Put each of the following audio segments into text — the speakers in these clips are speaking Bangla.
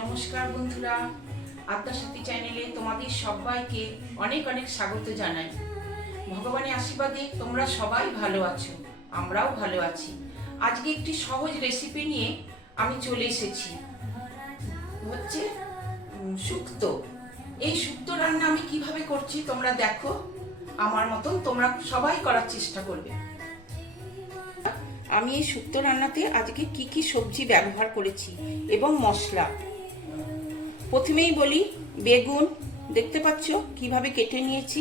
নমস্কার বন্ধুরা। আত্মাশক্তি চ্যানেলে তোমাদের সবাইকে অনেক অনেক স্বাগত জানাই। ভগবানের আশীর্বাদে তোমরা সবাই ভালো আছো, আমরাও ভালো আছি। আজকে একটি সহজ রেসিপি নিয়ে আমি চলে এসেছি। হচ্ছে শুক্তো এই শুক্তো রান্না আমি কীভাবে করছি তোমরা দেখো। আমার মতন তোমরা সবাই করার চেষ্টা করবে। আমি এই শুক্তো রান্নাতে আজকে কি কি সবজি ব্যবহার করেছি এবং মশলা। প্রথমেই বলি, বেগুন, দেখতে পাচ্ছ কীভাবে কেটে নিয়েছি,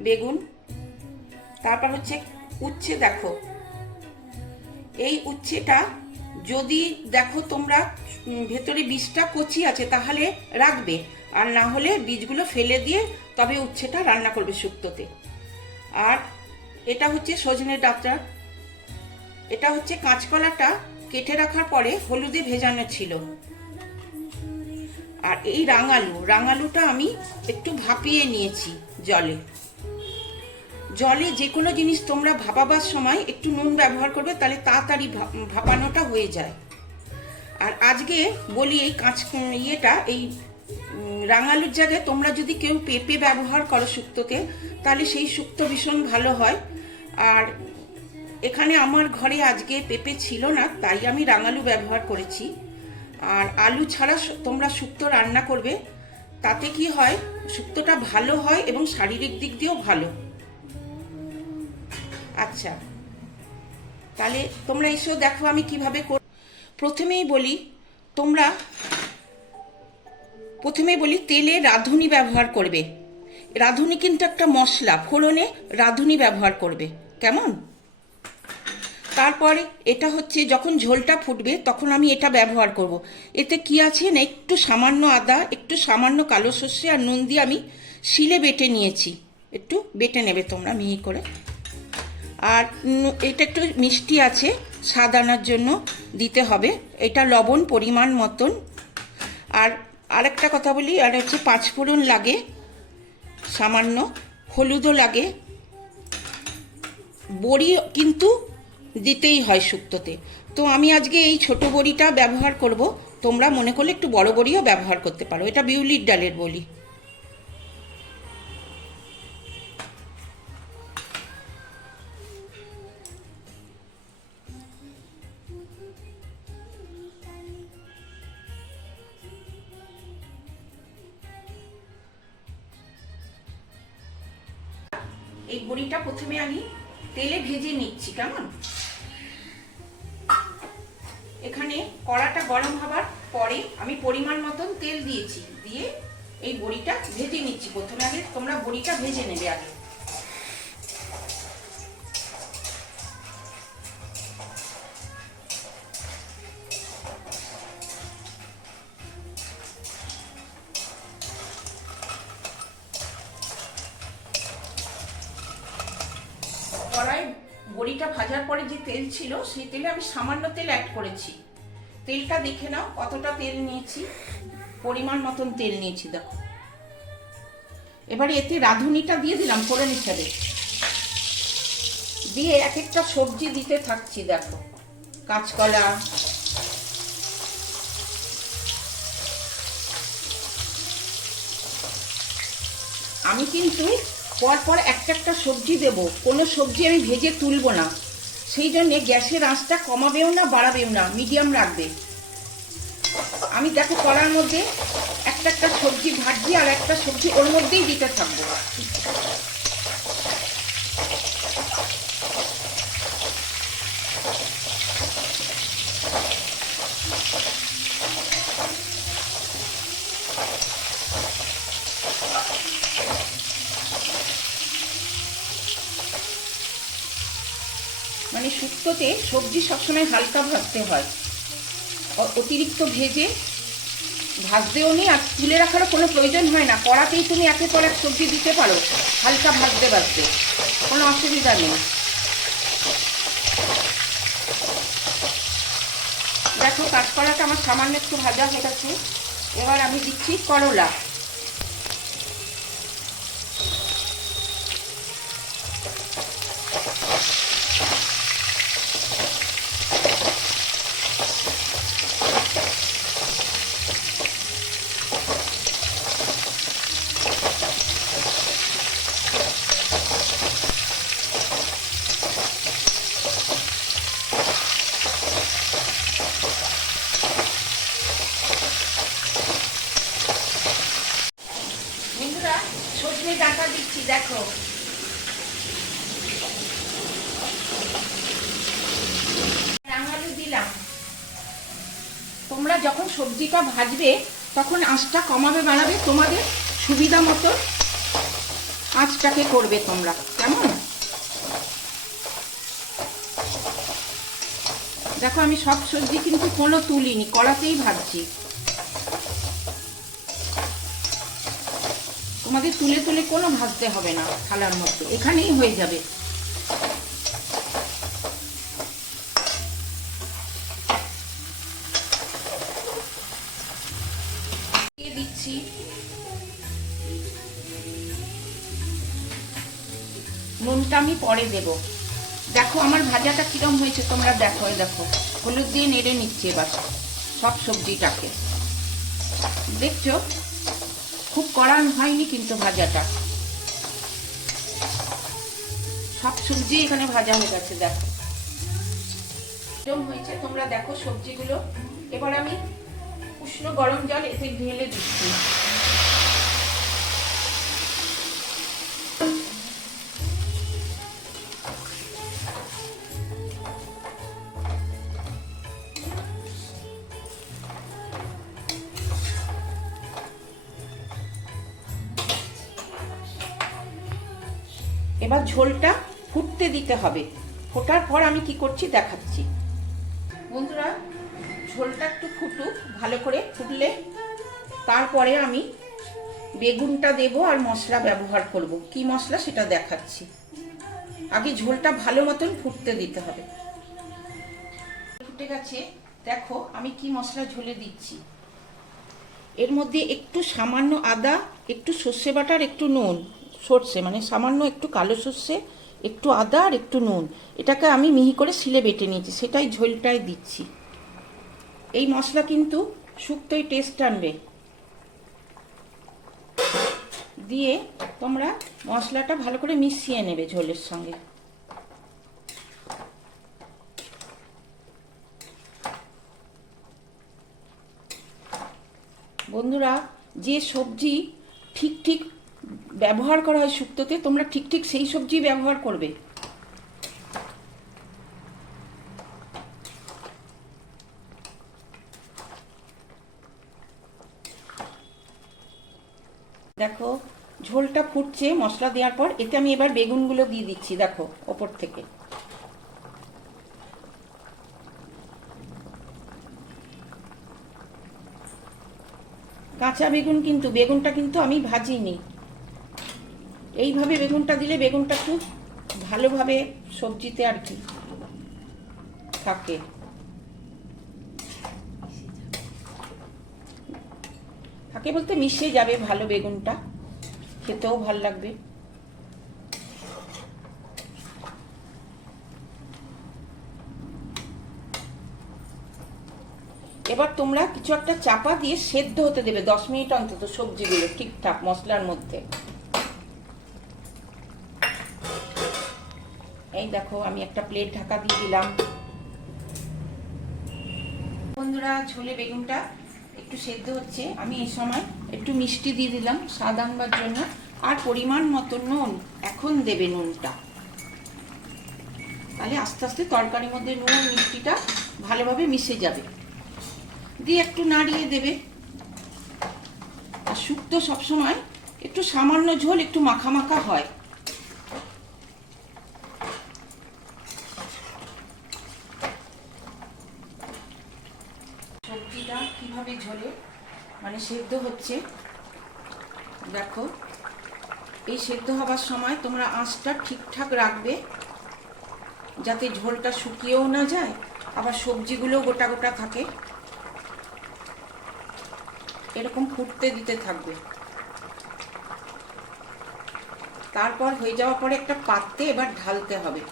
বেগুন। তারপর হচ্ছে উচ্ছে দেখো। এই উচ্ছেটা যদি দেখো তোমরা ভেতরে বীজটা কচি আছে তাহলে রাখবে, আর না হলে বীজগুলো ফেলে দিয়ে তবে উচ্ছেটা রান্না করবে শুক্তোতে। আর এটা হচ্ছে সজনে ডাঁটা। এটা হচ্ছে কাঁচকলাটা কেটে রাখার পরে হলুদে ভেজানো ছিল। আর এই রাঙালু, রাঙালুটা আমি একটু ভাপিয়ে নিয়েছি জলে। জলে যে কোনো জিনিস তোমরা ভাপাবার সময় একটু নুন ব্যবহার করবে, তাহলে তাড়াতাড়ি ভাপানোটা হয়ে যায়। আর আজকে বলি এই কাঁচ ইয়েটা, এই রাঙালুর জায়গায় তোমরা যদি কেউ পেঁপে ব্যবহার করো শুক্তোতে তাহলে সেই শুক্তো ভীষণ ভালো হয়। আর এখানে আমার ঘরে আজকে পেঁপে ছিল না, তাই আমি রাঙালু ব্যবহার করেছি। আর আলু ছাড়া তোমরা শুক্তো রান্না করবে। তাতে কি হয়? শুক্তোটা ভালো হয় এবং শারীরিক দিক দিয়েও ভালো। আচ্ছা। তাহলে তোমরা এসেও দেখো আমি কীভাবে কর প্রথমেই বলি, তোমরা প্রথমে বলি তেলে রাঁধুনি ব্যবহার করবে। রাঁধুনি কিন্তু একটা মশলা, ফোড়নে রাঁধুনি ব্যবহার করবে। কেমন? তারপরে এটা হচ্ছে যখন ঝোলটা ফুটবে তখন আমি এটা ব্যবহার করব। এতে কি আছে না, একটু সামান্য আদা, একটু সামান্য কালো সর্ষে আর নুন দিয়ে আমি শিলে বেটে নিয়েছি। একটু বেটে নেবে তোমরা মিহি করে। আর এটা একটু মিষ্টি আছে, স্বাদ আনার জন্য দিতে হবে। এটা লবণ পরিমাণ মতন। আর আরেকটা কথা বলি, আর হচ্ছে পাঁচফোড়ন লাগে, সামান্য। হলুদও লাগে। বড়ি কিন্তু দিতেই হয় শুক্তোতে তো আমি আজকে এই ছোট বড়িটা ব্যবহার করব। তোমরা মনে করলে একটু বড় বড়িও ব্যবহার করতে পারো। এটা বিউলির ডালের বলি। এই বড়িটা প্রথমে আমি তেলে ভেজে নিচ্ছি, কেমন? এখানে কড়াটা গরম হবার পরে আমি পরিমাণ মতন তেল দিয়েছি, দিয়ে এই বড়িটা ভেজে নিচ্ছি। প্রথমে আগে তোমরা বড়িটা ভেজে নেবে আগে। কড়াই বড়িটা ভাজার পরে যে তেল ছিল, সেই তেলে আমি সামান্য তেল অ্যাড করেছি। তেলটা দেখে নাও, কতটা তেল নিয়েছি। পরিমাণ মতন তেল নিয়েছি, দেখো। এবারে এতে রাঁধুনিটা দিয়ে দিলাম ফোড়ন হিসাবে দিয়ে এক একটা সবজি দিতে থাকছি, দেখো। কাঁচকলা। আমি কিন্তু পরপর একটা একটা সবজি দেব। কোনো সবজি আমি ভেজে তুলবো না। সেই জন্যে গ্যাসের আঁচটা কমাবেও না, বাড়াবেও না, মিডিয়াম রাখবে। আমি দেখো কড়ার মধ্যে একটা একটা সবজি ভাজি আর একটা সবজি ওর মধ্যেই দিতে থাকব মানে শুক্তোতে সবজি সবসময় হালকা ভাজতে হয়। অতিরিক্ত ভেজে ভাজতেও নেই আর তুলে রাখারও কোনো প্রয়োজন হয় না। কড়াতেই তুমি একের পর এক সবজি দিতে পারো, হালকা ভাজতে ভাজতে। কোনো অসুবিধা নেই। দেখো, কাঁচকলাটা আমার সামান্য একটু ভাজা হয়ে গেছে। এবার আমি দিচ্ছি করলা দেখো রাঙালু দিলাম তোমরা যখন সবজিটা ভাজবে, তখন আঁচটা কমাবে, বাড়াবে, তোমাদের সুবিধা মতো আঁচটাকে করবে তোমরা। কেমন? দেখো, আমি সব সবজি কিন্তু কোনো তুলিনি, কড়াতেই ভাজছি। তোমাদের তুলে তুলে কোনো ভাজতে হবে না, থালার মধ্যে। এখানেই হয়ে যাবে। নুনটা আমি পরে দেব। দেখো, আমার ভাজাটা কিরম হয়েছে, তোমরা দেখো দেখো। হলুদ দিয়ে নেড়ে নিচ্ছি এবার, সব সবজিটাকে। দেখছ? খুব কড়ান হয়নি কিন্তু ভাজাটা। সব সবজি এখানে ভাজা হয়ে গেছে, দেখো। হয়েছে, তোমরা দেখো সবজিগুলো। এবার আমি উষ্ণ গরম জল এতে ঢেলে দিচ্ছি। এবার ঝোলটা ফুটতে দিতে হবে। ফোটার পর আমি কি করছি দেখাচ্ছি। বন্ধুরা, ঝোলটা একটু ফুটুক, ভালো করে ফুটলে তারপরে আমি বেগুনটা দেব আর মশলা ব্যবহার করব। কি মশলা সেটা দেখাচ্ছি। আগে ঝোলটা ভালো মতন ফুটতে দিতে হবে। ফুটে গেছে। দেখো, আমি কি মশলা ঝোলে দিচ্ছি। এর মধ্যে একটু সামান্য আদা, একটু সর্ষে বাটার, একটু নুন। সর্ষে মানে সামান্য একটু কালো সর্ষে, একটু আদা আর একটু নুন। এটাকে আমি মিহি করে শিলে বেটে নিয়েছি, সেটাই ঝোলটায় দিচ্ছি। এই মশলা কিন্তু শুক্তোয় টেস্ট আনবে। দিয়ে তোমরা মশলাটা ভালো করে মিশিয়ে নেবে ঝোলের সঙ্গে। বন্ধুরা, যে সবজি ঠিক ঠিক ব্যবহার করা হয় শুক্তোতে, তোমরা ঠিক ঠিক সেই সবজি ব্যবহার করবে। দেখো, ঝোলটা ফুটছে মশলা দেওয়ার পর, এতে আমি এবার বেগুনগুলো দিয়ে দিচ্ছি, দেখো, ওপর থেকে। কাঁচা বেগুন কিন্তু, বেগুনটা কিন্তু আমি ভাজিনি। এইভাবে বেগুনটা দিলে বেগুনটা খুব ভালোভাবে সবজিতে আর কি থাকে। থাকে বলতে মিশে যাবে ভালো বেগুনটা। খেতেও ভালো লাগবে। এবার তোমরা কিছু একটা চাপা দিয়ে সেদ্ধ হতে দেবে দশ মিনিট অন্তত সবজিগুলো ঠিকঠাক মশলার মধ্যে। এই দেখো, আমি একটা প্লেট ঢাকা দিয়ে দিলাম। বন্ধুরা, ঝোলে বেগুনটা একটু সেদ্ধ হচ্ছে। আমি এই সময় একটু মিষ্টি দিয়ে দিলাম স্বাদ আনবার জন্য। আর পরিমাণ মতো নুন, এখন দেবে নুনটা। তাহলে আস্তে আস্তে তরকারির মধ্যে নুন, মিষ্টিটা ভালোভাবে মিশে যাবে। দিয়ে একটু নাড়িয়ে দেবে। আর শুক্তো সবসময় একটু সামান্য ঝোল, একটু মাখা মাখা হয় সবজিটা কীভাবে ঝোলে মানে সেদ্ধ হচ্ছে। দেখো, এই সেদ্ধ হবার সময় তোমরা আঁচটা ঠিকঠাক রাখবে, যাতে ঝোলটা শুকিয়েও না যায়, আবার সবজিগুলো গোটা গোটা থাকে। এরকম ফুটতে দিতে থাকবে। তারপর হয়ে যাওয়ার পরে একটা পাত্রে এবার ঢালতে হবে।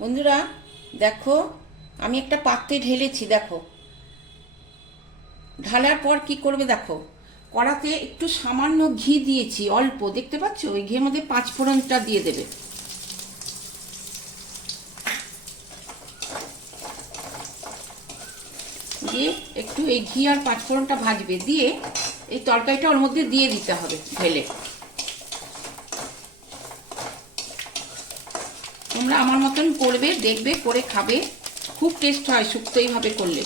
বন্ধুরা, দেখো আমি একটা পাত্রে ঢেলেছি, দেখো। ঢালার পর কি করবে দেখো? কড়াতে একটু সামান্য ঘি দিয়েছি, অল্প। দেখতে পাচ্ছ? ওই ঘিয়ের মধ্যে পাঁচ ফোড়নটা দিয়ে দেবে। দিয়ে একটু এই ঘি আর পাঁচ ফোড়নটা ভাজবে। দিয়ে এই তরকারিটা ওর মধ্যে দিয়ে দিতে হবে ঢেলে। তোমরা আমার মতন করবে, দেখবে, করে খাবে। খুব টেস্ট হয় শুক্তো এইভাবে করলে।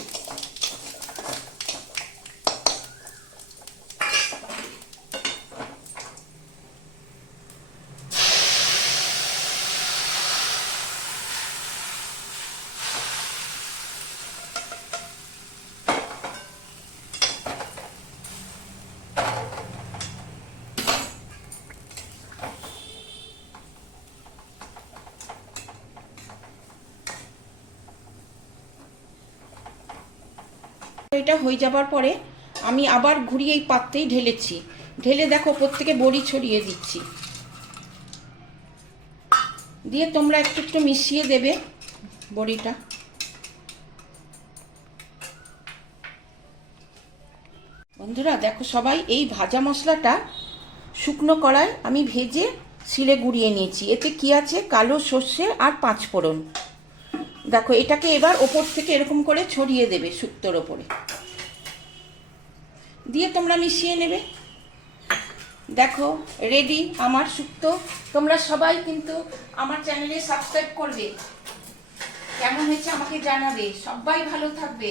এটা হয়ে যাবার পরে আমি আবার ঘুরিয়ে এই পাত্রেই ঢেলেছি। ঢেলে দেখো, প্রত্যেকে বড়ি ছড়িয়ে দিচ্ছি। দিয়ে তোমরা একটু একটু মিশিয়ে দেবে বড়িটা। বন্ধুরা, দেখো সবাই, এই ভাজা মশলাটা শুকনো কড়ায় আমি ভেজে শিলে গুঁড়িয়ে নিয়েছি। এতে কি আছে? কালো সর্ষে আর পাঁচ ফোড়ন দেখো, এটাকে এবার ওপর থেকে এরকম করে ছড়িয়ে দেবে শুক্তোর ওপরে। দিয়ে তোমরা মিশিয়ে নেবে। দেখো রেডি আমার সুক্ত তোমরা সবাই কিন্তু আমার চ্যানেলে সাবস্ক্রাইব করবে। কেমন হয়েছে আমাকে জানাবে। সবাই ভালো থাকবে।